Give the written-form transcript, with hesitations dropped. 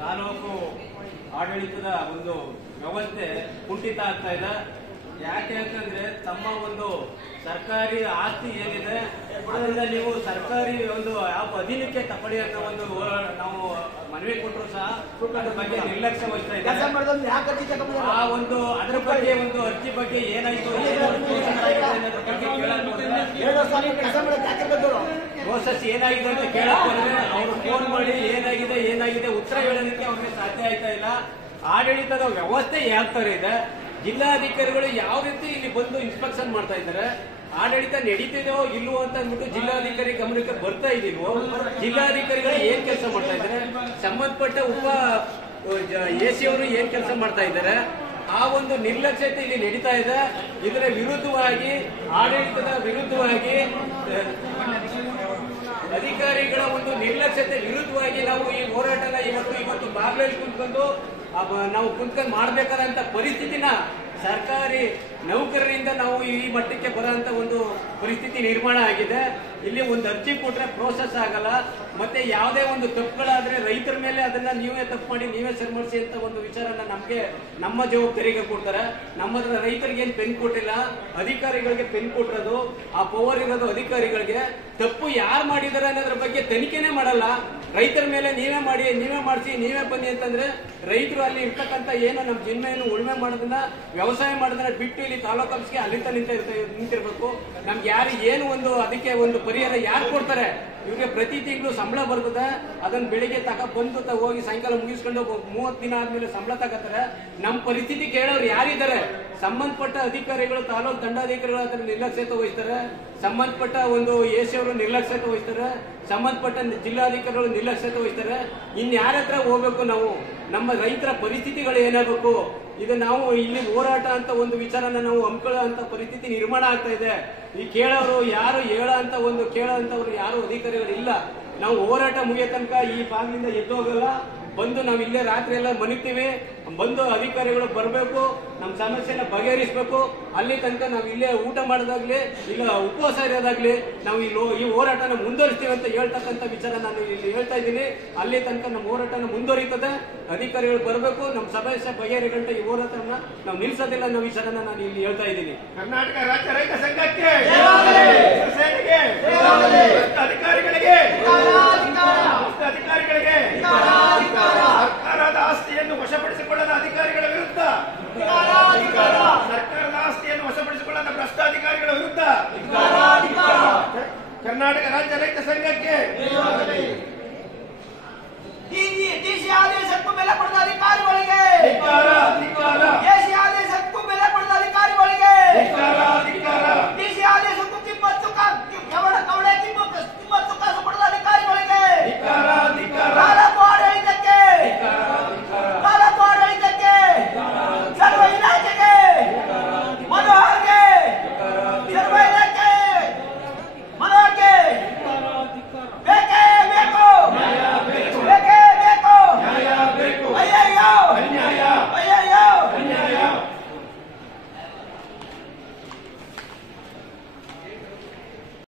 ತಾಲೂಕು ಆಡಳಿತದ ಒಂದು ವ್ಯವಸ್ಥೆ ಕುಂಠಿತ ಆಗ್ತಾ ಇದೆ. ಯಾಕೆ ಅಂತಂದ್ರೆ ತಮ್ಮ ಒಂದು ಸರ್ಕಾರಿ ಆಸ್ತಿ ಏನಿದೆ ಅದರಿಂದ ನೀವು ಸರ್ಕಾರಿ ಒಂದು ಯಾವ ಅಧೀನಕ್ಕೆ ತಗೊಳ್ಳಿ ಅಂತ ಒಂದು ನಾವು ಮನವಿ ಕೊಟ್ಟರು ಸಹ ಅದ್ರ ಬಗ್ಗೆ ನಿರ್ಲಕ್ಷ್ಯ ವಹಿಸ್ತಾ ಇದ್ದಾರೆ. ಆ ಒಂದು ಅದ್ರ ಬಗ್ಗೆ ಒಂದು ಅರ್ಜಿ ಬಗ್ಗೆ ಏನಾಯ್ತು ಪ್ರೋಸೆಸ್ ಏನಾಗಿದೆ ಅಂತ ಕೇಳಕ್ ಬಂದ್ರೆ ಅವರು ಫೋನ್ ಮಾಡಿ ಏನಾಗಿದೆ ಉತ್ತರ ಹೇಳೋದಕ್ಕೆ ಅವ್ರಿಗೆ ಸಾಧ್ಯ ಆಯ್ತಾ ಇಲ್ಲ. ಆಡಳಿತದ ವ್ಯವಸ್ಥೆ ಯಾವ ತರ ಇದೆ, ಜಿಲ್ಲಾಧಿಕಾರಿಗಳು ಯಾವ ರೀತಿ ಇಲ್ಲಿ ಬಂದು ಇನ್ಸ್ಪೆಕ್ಷನ್ ಮಾಡ್ತಾ ಇದ್ದಾರೆ, ಆಡಳಿತ ನಡೀತಿದೋ ಇಲ್ವೋ ಅಂತ ಅಂದ್ಬಿಟ್ಟು ಜಿಲ್ಲಾಧಿಕಾರಿ ಗಮನಕ್ಕೆ ಬರ್ತಾ ಇದೀವೋ, ಜಿಲ್ಲಾಧಿಕಾರಿಗಳು ಏನ್ ಕೆಲಸ ಮಾಡ್ತಾ ಇದ್ದಾರೆ, ಸಂಬಂಧಪಟ್ಟ ಎಸಿ ಅವರು ಏನ್ ಕೆಲಸ ಮಾಡ್ತಾ ಇದ್ದಾರೆ, ಆ ಒಂದು ನಿರ್ಲಕ್ಷ್ಯತೆ ಇಲ್ಲಿ ನಡೀತಾ ಇದೆ. ಇದರ ವಿರುದ್ಧವಾಗಿ ಆಡಳಿತದ ವಿರುದ್ಧವಾಗಿ ಅಧಿಕಾರಿಗಳ ಒಂದು ನಿರ್ಲಕ್ಷ್ಯತೆ ವಿರುದ್ಧವಾಗಿ ನಾವು ಈ ಹೋರಾಟನ ಇವತ್ತು ಬಾಗ್ಲಲ್ಲಿ ಕುಂತ್ಕೊಂಡು ನಾವು ಕುಂತ್ಕೊಂಡು ಮಾಡಬೇಕಾದಂತ ಪರಿಸ್ಥಿತಿನ ಸರ್ಕಾರಿ ನೌಕರರಿಂದ ನಾವು ಈ ಮಟ್ಟಕ್ಕೆ ಬರೋಂತ ಒಂದು ಪರಿಸ್ಥಿತಿ ನಿರ್ಮಾಣ ಆಗಿದೆ. ಇಲ್ಲಿ ಒಂದು ಅರ್ಜಿ ಕೊಟ್ರೆ ಪ್ರೋಸೆಸ್ ಆಗಲ್ಲ, ಮತ್ತೆ ಯಾವುದೇ ಒಂದು ತಪ್ಪುಗಳಾದ್ರೆ ರೈತರ ಮೇಲೆ ಅದನ್ನ ನೀವೇ ತಪ್ಪು ಮಾಡಿ ನೀವೇ ಸರಿಮಾಡಿಸಿ ಅಂತ ಒಂದು ವಿಚಾರನ ನಮ್ಮ ಜವಾಬ್ದಾರಿಗೆ ಕೊಡ್ತಾರೆ. ನಮ್ಮ ರೈತರಿಗೆ ಏನ್ ಪೆನ್ ಕೊಟ್ಟಿಲ್ಲ, ಅಧಿಕಾರಿಗಳಿಗೆ ಪೆನ್ ಕೊಟ್ಟಿರೋದು, ಆ ಪವರ್ ಇರೋದು ಅಧಿಕಾರಿಗಳಿಗೆ. ತಪ್ಪು ಯಾರು ಮಾಡಿದಾರೆ ಅನ್ನೋದ್ರ ಬಗ್ಗೆ ತನಿಖೆನೇ ಮಾಡಲ್ಲ. ರೈತರ ಮೇಲೆ ನೀವೇ ಮಾಡಿಸಿ ನೀವೇ ಬನ್ನಿ ಅಂತಂದ್ರೆ ರೈತರು ಅಲ್ಲಿ ಇರ್ತಕ್ಕಂಥ ಏನು ನಮ್ಮ ಜಮೀನು ಉಳುಮೆ ಮಾಡೋದನ್ನ ವ್ಯವಸಾಯ ಮಾಡೋದನ್ನ ಬಿಟ್ಟು ಇಲ್ಲಿ ತಾಲೂಕು ಆಫೀಸ್ಗೆ ಅಲ್ಲಿಂದ ನಿಂತಿರ್ಬೇಕು. ನಮ್ಗೆ ಯಾರು ಏನು ಒಂದು ಅದಕ್ಕೆ ಒಂದು ಪರಿಹಾರ ಯಾರು ಕೊಡ್ತಾರೆ? ಇವ್ರಿಗೆ ಪ್ರತಿ ತಿಂಗಳು ಸಂಬಳ ಬರ್ತದೆ, ಅದನ್ನ ಬೆಳಿಗ್ಗೆ ಬಂದು ಹೋಗಿ ಸಾಯಂಕಾಲ ಮುಗಿಸ್ಕೊಂಡು 30 ದಿನ ಆದ್ಮೇಲೆ ಸಂಬಳ ತಗೋತಾರೆ. ನಮ್ಮ ಪರಿಸ್ಥಿತಿ ಕೇಳೋರು ಯಾರಿದ್ದಾರೆ? ಸಂಬಂಧಪಟ್ಟ ಅಧಿಕಾರಿಗಳು, ತಾಲೂಕು ದಂಡಾಧಿಕಾರಿಗಳು ಅದನ್ನ ನಿರ್ಲಕ್ಷ್ಯತೆ ವಹಿಸ್ತಾರೆ, ಸಂಬಂಧಪಟ್ಟ ಒಂದು ಎಸಿ ಅವರು ನಿರ್ಲಕ್ಷ್ಯತೆ ವಹಿಸ್ತಾರೆ, ಸಂಬಂಧಪಟ್ಟ ಜಿಲ್ಲಾಧಿಕಾರಿಗಳು ನಿರ್ಲಕ್ಷ್ಯತೆ ವಹಿಸ್ತಾರೆ. ಇನ್ಯಾರ ಹತ್ರ ಹೋಗ್ಬೇಕು ನಾವು? ನಮ್ಮ ರೈತರ ಪರಿಸ್ಥಿತಿಗಳು ಏನಾಗಬೇಕು? ಇದು ನಾವು ಇಲ್ಲಿ ಹೋರಾಟ ಅಂತ ಒಂದು ವಿಚಾರನ ನಾವು ಹಮ್ಕೊಳ್ಳೋ ಅಂತ ಪರಿಸ್ಥಿತಿ ನಿರ್ಮಾಣ ಆಗ್ತಾ ಇದೆ. ಈ ಕೇಳೋರು ಯಾರು ಕೇಳೋಂಥವ್ರು ಯಾರು ಅಧಿಕಾರಿಗಳು ಇಲ್ಲ. ನಾವು ಹೋರಾಟ ಮುಗಿಯೋ ತನಕ ಈ ಭಾಗದಿಂದ ಎದ್ದೋಗಲ್ಲ. ಬಂದು ನಾವು ಇಲ್ಲೇ ರಾತ್ರಿ ಎಲ್ಲ ಮನಿತೀವಿ. ಬಂದು ಅಧಿಕಾರಿಗಳು ಬರಬೇಕು, ನಮ್ಮ ಸಮಸ್ಯೆನ ಬಗೆಹರಿಸಬೇಕು. ಅಲ್ಲಿ ತನಕ ನಾವು ಇಲ್ಲೇ ಊಟ ಮಾಡೋದಾಗ್ಲಿ, ಇಲ್ಲ ಉಪವಾಸ ಇರೋದಾಗ್ಲಿ, ನಾವು ಈ ಹೋರಾಟನ ಮುಂದುವರಿಸ್ತೀವಿ ಅಂತ ಹೇಳ್ತಕ್ಕಂಥ ವಿಚಾರ ನಾನು ಇಲ್ಲಿ ಹೇಳ್ತಾ ಇದ್ದೀನಿ. ಅಲ್ಲಿ ತನಕ ನಮ್ಮ ಹೋರಾಟನ ಮುಂದುವರಿತದೆ. ಅಧಿಕಾರಿಗಳು ಬರಬೇಕು, ನಮ್ಮ ಸಮಸ್ಯೆ ಬಗೆಹರಿಗಂಟ ಈ ಹೋರಾಟನ ನಾವು ನಿಲ್ಸೋದಿಲ್ಲ ಅನ್ನೋ ವಿಚಾರನ ನಾನು ಇಲ್ಲಿ ಹೇಳ್ತಾ ಇದ್ದೀನಿ. ಕರ್ನಾಟಕ ರಾಜ್ಯ ರೈತ ಸಂಘಕ್ಕೆ, ಅಧಿಕಾರಿಗಳಿಗೆ